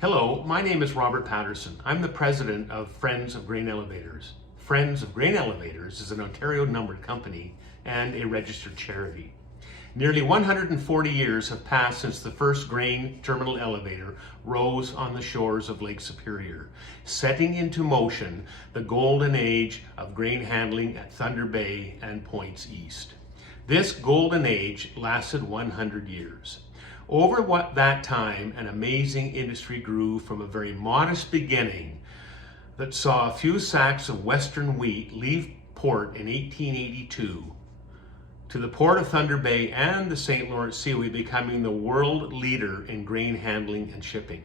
Hello, my name is Robert Paterson. I'm the president of Friends of Grain Elevators. Friends of Grain Elevators is an Ontario numbered company and a registered charity. Nearly 140 years have passed since the first grain terminal elevator rose on the shores of Lake Superior, setting into motion the golden age of grain handling at Thunder Bay and points east. This golden age lasted 100 years. Over that time, an amazing industry grew from a very modest beginning that saw a few sacks of Western wheat leave port in 1882 to the port of Thunder Bay and the St. Lawrence Seaway becoming the world leader in grain handling and shipping.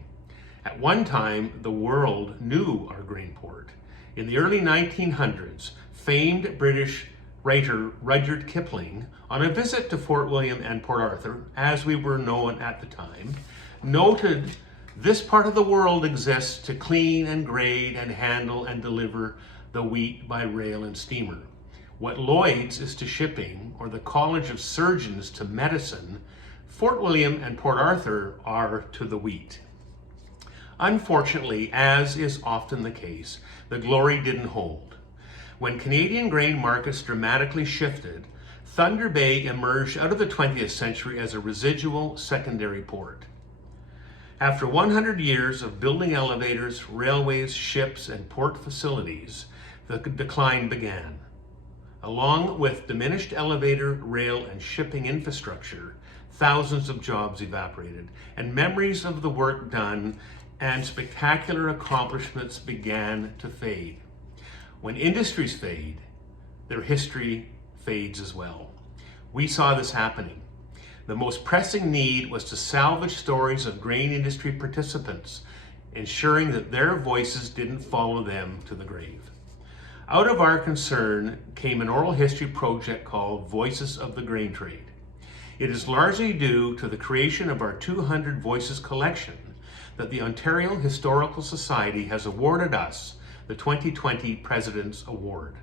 At one time, the world knew our grain port. In the early 1900s, famed British writer Rudyard Kipling, on a visit to Fort William and Port Arthur, as we were known at the time, noted this part of the world exists to clean and grade and handle and deliver the wheat by rail and steamer. What Lloyd's is to shipping, or the College of Surgeons to medicine, Fort William and Port Arthur are to the wheat. Unfortunately, as is often the case, the glory didn't hold. When Canadian grain markets dramatically shifted, Thunder Bay emerged out of the 20th century as a residual secondary port. After 100 years of building elevators, railways, ships, and port facilities, the decline began. Along with diminished elevator, rail, and shipping infrastructure, thousands of jobs evaporated, and memories of the work done and spectacular accomplishments began to fade. When industries fade, their history fades as well. We saw this happening. The most pressing need was to salvage stories of grain industry participants, ensuring that their voices didn't follow them to the grave. Out of our concern came an oral history project called Voices of the Grain Trade. It is largely due to the creation of our 200 Voices collection that the Ontario Historical Society has awarded us the 2020 President's Award.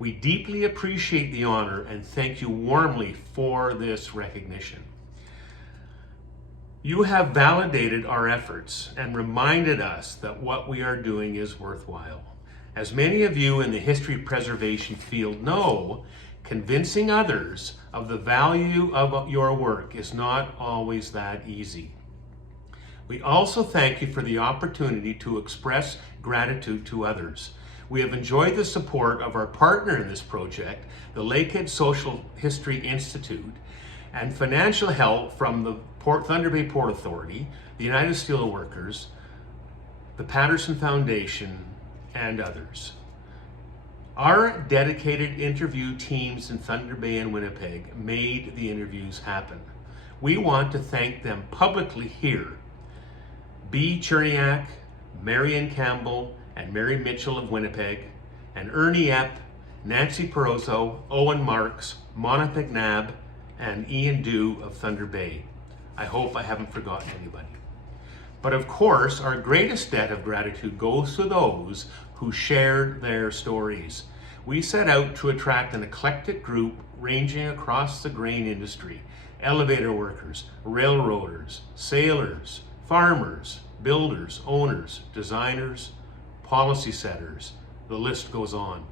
We deeply appreciate the honor and thank you warmly for this recognition. You have validated our efforts and reminded us that what we are doing is worthwhile. As many of you in the history preservation field know, convincing others of the value of your work is not always that easy. We also thank you for the opportunity to express gratitude to others. We have enjoyed the support of our partner in this project, the Lakehead Social History Institute, and financial help from the Thunder Bay Port Authority, the United Steelworkers, the Paterson Foundation, and others. Our dedicated interview teams in Thunder Bay and Winnipeg made the interviews happen. We want to thank them publicly here. B. Cherniak, Marion Campbell, and Mary Mitchell of Winnipeg, and Ernie Epp, Nancy Perozzo, Owen Marks, Monica McNabb, and Ian Dew of Thunder Bay. I hope I haven't forgotten anybody. But of course, our greatest debt of gratitude goes to those who shared their stories. We set out to attract an eclectic group ranging across the grain industry: elevator workers, railroaders, sailors, farmers, builders, owners, designers, policy setters, the list goes on.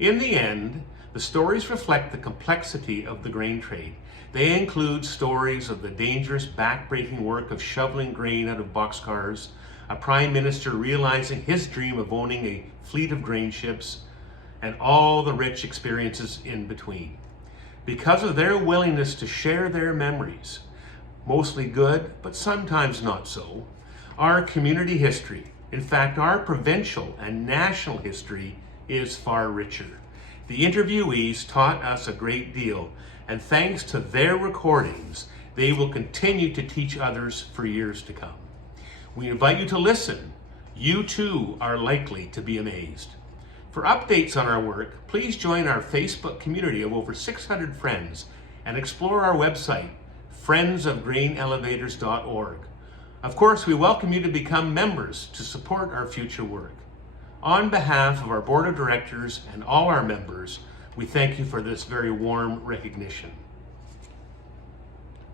In the end, the stories reflect the complexity of the grain trade. They include stories of the dangerous, backbreaking work of shoveling grain out of boxcars, a prime minister realizing his dream of owning a fleet of grain ships, and all the rich experiences in between. Because of their willingness to share their memories, mostly good, but sometimes not so, our community history, in fact, our provincial and national history, is far richer. The interviewees taught us a great deal, and thanks to their recordings, they will continue to teach others for years to come. We invite you to listen. You too are likely to be amazed. For updates on our work, please join our Facebook community of over 600 friends and explore our website, friendsofgrainelevators.org. Of course, we welcome you to become members to support our future work. On behalf of our board of directors and all our members, we thank you for this very warm recognition.